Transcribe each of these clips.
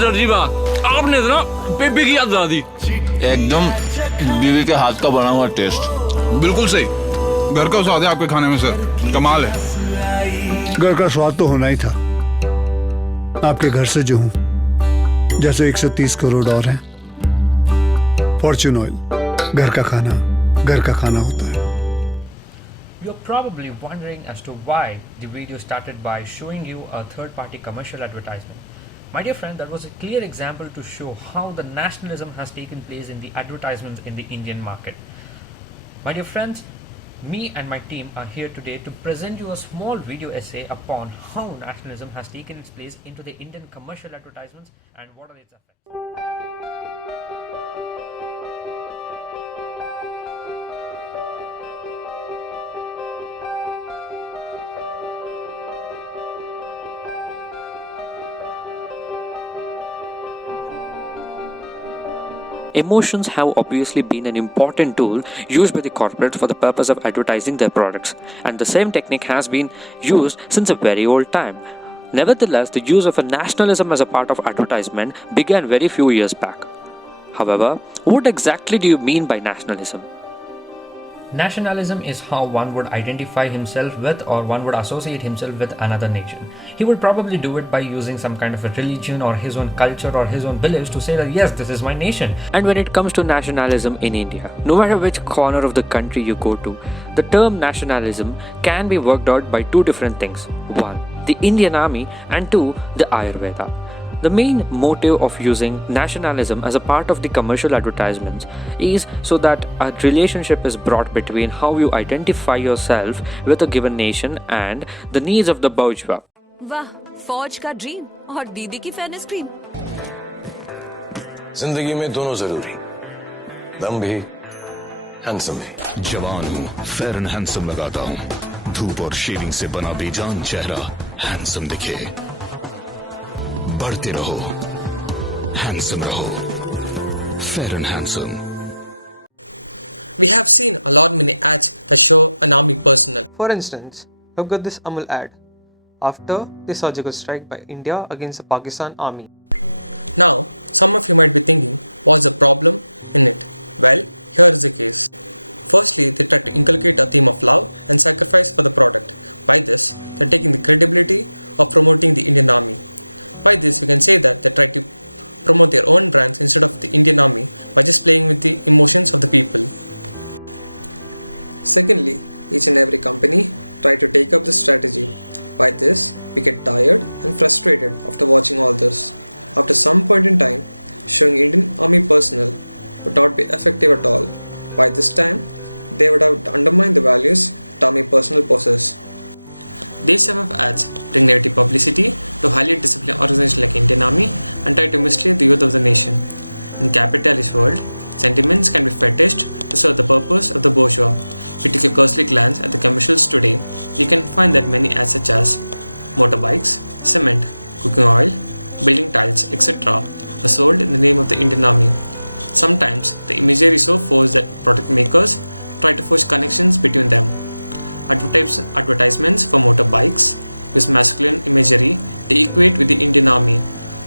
Sir जी बात आपने तो ना पेपे की याद दिला दी। एकदम बीवी के हाथ का बना हुआ टेस्ट। बिल्कुल सही, घर का स्वाद है आपके खाने में सर, कमाल है। घर का स्वाद तो होना ही था। आपके घर से जो हूं, जैसे 130 करोड़ और हैं। फॉर्च्यून ऑयल, घर का खाना होता है। You're probably wondering as to why the video started by showing you a third-party commercial advertisement. My dear friend, that was a clear example to show how the nationalism has taken place in the advertisements in the Indian market. My dear friends, me and my team are here today to present you a small video essay upon how nationalism has taken its place into the Indian commercial advertisements and what are its effects. Emotions have obviously been an important tool used by the corporates for the purpose of advertising their products, and the same technique has been used since a very old time. Nevertheless, the use of a nationalism as a part of advertisement began very few years back. However, what exactly do you mean by nationalism? Nationalism is how one would identify himself with or one would associate himself with another nation. He would probably do it by using some kind of a religion or his own culture or his own beliefs to say that yes, this is my nation. And when it comes to nationalism in India, no matter which corner of the country you go to, the term nationalism can be worked out by two different things. One, the Indian Army, and two, the Ayurveda. The main motive of using nationalism as a part of the commercial advertisements is so that a relationship is brought between how you identify yourself with a given nation and the needs of the bourgeois. वाह, फौज का dream और दीदी की fairness cream. जिंदगी में दोनों जरूरी, दम भी, हैंडसम भी। जवान हूँ, फेयर एंड हैंडसम लगाता हूँ। धूप और शेविंग से बना बेजान चेहरा हैंडसम दिखे। बढ़ते रहो, हैंडसम रहो, fair and handsome. We have seen a lot many ads that show an army personnel. For instance, look at this Amul ad after the surgical strike by India against the Pakistan army. Now, some of you might be thinking, what's the problem in it? Well, here is the case. Firstly, they try to inculcate a theme of love and sacrifice for the product. By this, they're taking the credibility of promoting the Indian army. By this, you can say that they try to promote their own brands instead of the Indian army by just playing with the emotions of the people. Secondly, each and every company try to take up this strategy. By this, we get tired and frustrated after watching all this. After some point in time, showing Indian army personnel would not be effective at all. By this time, they would have undermined the values that army personnel possess. These type of ads bring negative publicity to highly disciplined organizations like Indian Army and try to mislead the youth of the nation. In capitalist world, sentiments can be fetished to serve the purpose of the bourgeois. If we take a cursory glance at the commercials today, we can find that many ads such as motorbikes, cement, cooking oil, building tiles, etc. are sold in the name of the Indian Army. Sometimes the imagery is so forced that product makers try to forge connections between them. Advertisements for motorbikes use masculine imagery to equate with the Indian Army.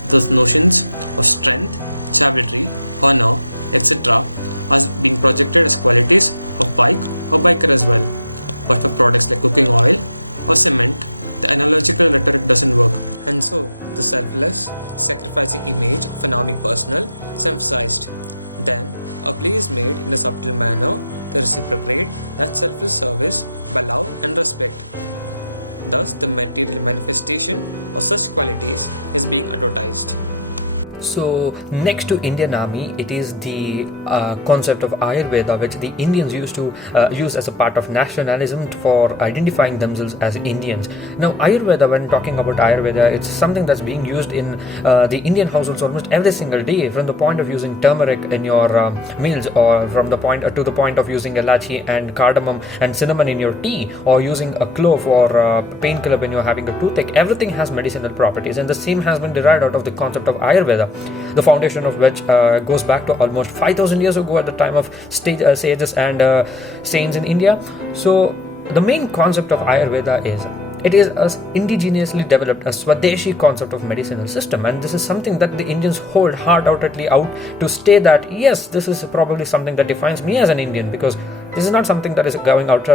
Those notions of strength, chivalry, honor, etc. are being projected as qualities of bike or biker as well. But for products like cooking oil or cement, the analogical rhetoric doesn't work. And so, the selfless, sacrificing image of an army personnel is emphasized. Then, a play is made in a subtle manner to reciprocate that selfless service by love and respect. Thus, the material manifestation of such qualities is being advertised. So, next to Indian Army, it is the concept of Ayurveda, which the Indians used to use as a part of nationalism for identifying themselves as Indians. Now, Ayurveda, when talking about Ayurveda, it's something that's being used in the Indian households almost every single day, from the point of using turmeric in your meals, or from the point to the point of using elachi and cardamom and cinnamon in your tea, or using a clove or painkiller when you're having a toothache. Everything has medicinal properties, and the same has been derived out of the concept of Ayurveda, the foundation of which goes back to almost 5,000 years ago at the time of sages and saints in India. So the main concept of Ayurveda is It is a indigenously developed, a Swadeshi concept of medicinal system, and this is something that the Indians hold heartedly out to stay that yes, this is probably something that defines me as an Indian, because this is not something that is going out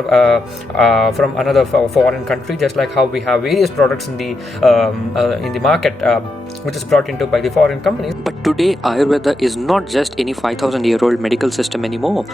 from another foreign country, just like how we have various products in the market which is brought into by the foreign companies. But today Ayurveda is not just any 5,000-year-old medical system anymore.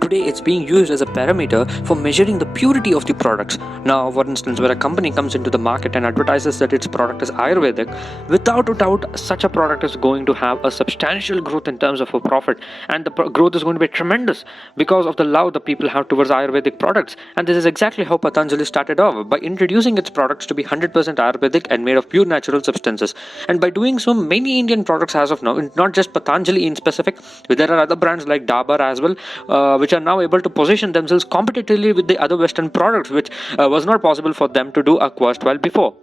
Today it's being used as a parameter for measuring the purity of the products. Now, for instance, when a company comes into the market and advertises that its product is Ayurvedic, without a doubt, such a product is going to have a substantial growth in terms of a profit, and the growth is going to be tremendous because of the love the people have towards Ayurvedic products. And this is exactly how Patanjali started off, by introducing its products to be 100% Ayurvedic and made of pure natural substances. And by doing so, many Indian products as of now, not just Patanjali in specific, but there are other brands like Dabur as well, which are now able to position themselves competitively with the other Western products, which was not possible for them to do a while before.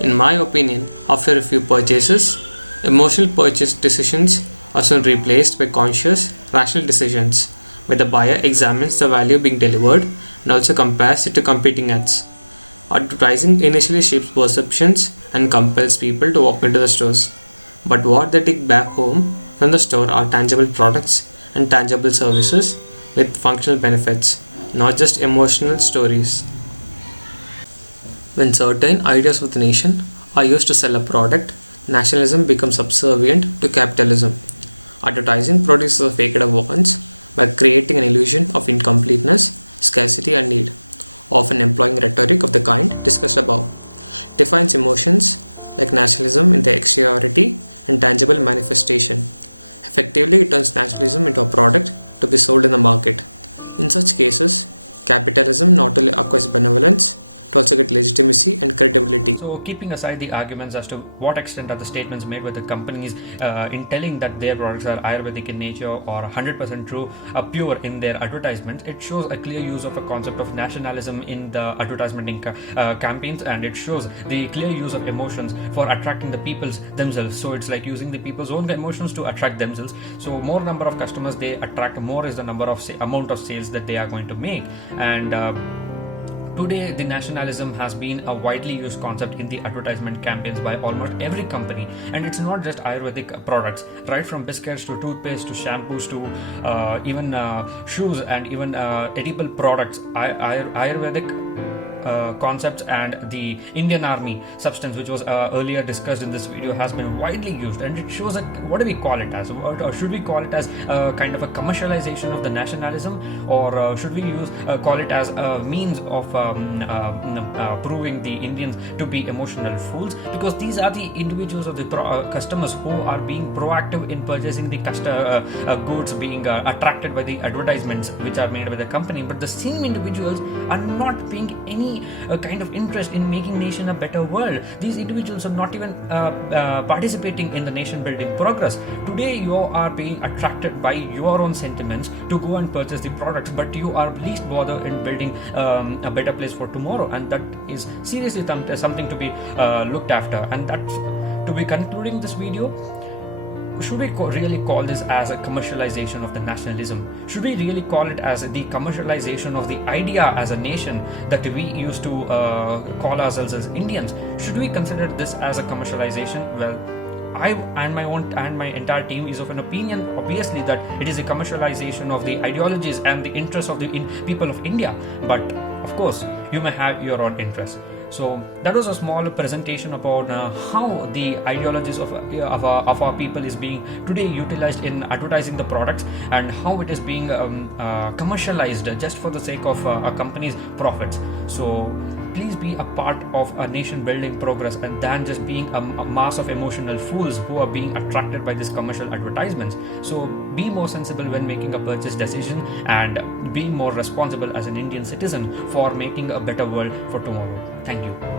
In my opinion, after a few purchases, emotional purchase decisions are soon replaced by conscious, rational decisions, where the buyer examines the value being delivered and also compares it to competing ads. Advertising initially shapes perceptions and compels people to walk into the stores. But what they take back home from the store are tangible products and tangible services with functional benefits, not just emotional stories. When certain ideas of the nation are used to sell a product, nationalism becomes subservient to capitalism. Advertising produces a faked wants by creating an illusion of incompleteness, scarcity, and need, often employing rhetoric of the kind discussed above. It defines emotions like nationalism in their exteriority and tangible manifestation. Effectively, it turns nationalism into a product to be sold in the market. In such cases, capitalism not only acquires benevolence, it also gets legitimacy and credibility. So, keeping aside the arguments as to what extent are the statements made by the companies in telling that their products are Ayurvedic in nature or 100% true, pure in their advertisements, it shows a clear use of a concept of nationalism in the advertisement campaigns, and it shows the clear use of emotions for attracting the peoples themselves. So, it's like using the people's own emotions to attract themselves. So, more number of customers they attract, more is the number of amount of sales that they are going to make. And today, the nationalism has been a widely used concept in the advertisement campaigns by almost every company, and it's not just Ayurvedic products, right from biscuits to toothpaste to shampoos to even shoes and even edible products. Ayurvedic concepts and the Indian Army substance, which was earlier discussed in this video, has been widely used, and it shows that what do we call it as? Or should we call it as kind of a commercialization of the nationalism, or should we call it as a means of proving the Indians to be emotional fools? Because these are the individuals of the customers who are being proactive in purchasing the goods, being attracted by the advertisements which are made by the company, but the same individuals are not paying any kind of interest in making nation a better world. These individuals are not even participating in the nation building progress. Today you are being attracted by your own sentiments to go and purchase the products, but you are least bothered in building a better place for tomorrow, and that is seriously something to be looked after. And that's to be concluding this video. Should we really call this as a commercialization of the nationalism? Should we really call it as the commercialization of the idea as a nation that we used to call ourselves as Indians? Should we consider this as a commercialization? Well, I and my entire team is of an opinion, obviously, that it is a commercialization of the ideologies and the interests of the people of India. But of course, you may have your own interests. So that was a small presentation about how the ideologies of our people is being today utilized in advertising the products, and how it is being commercialized just for the sake of a company's profits. So please be a part of a nation building progress, and than just being a mass of emotional fools who are being attracted by these commercial advertisements. So be more sensible when making a purchase decision, and be more responsible as an Indian citizen for making a better world for tomorrow. Thank you.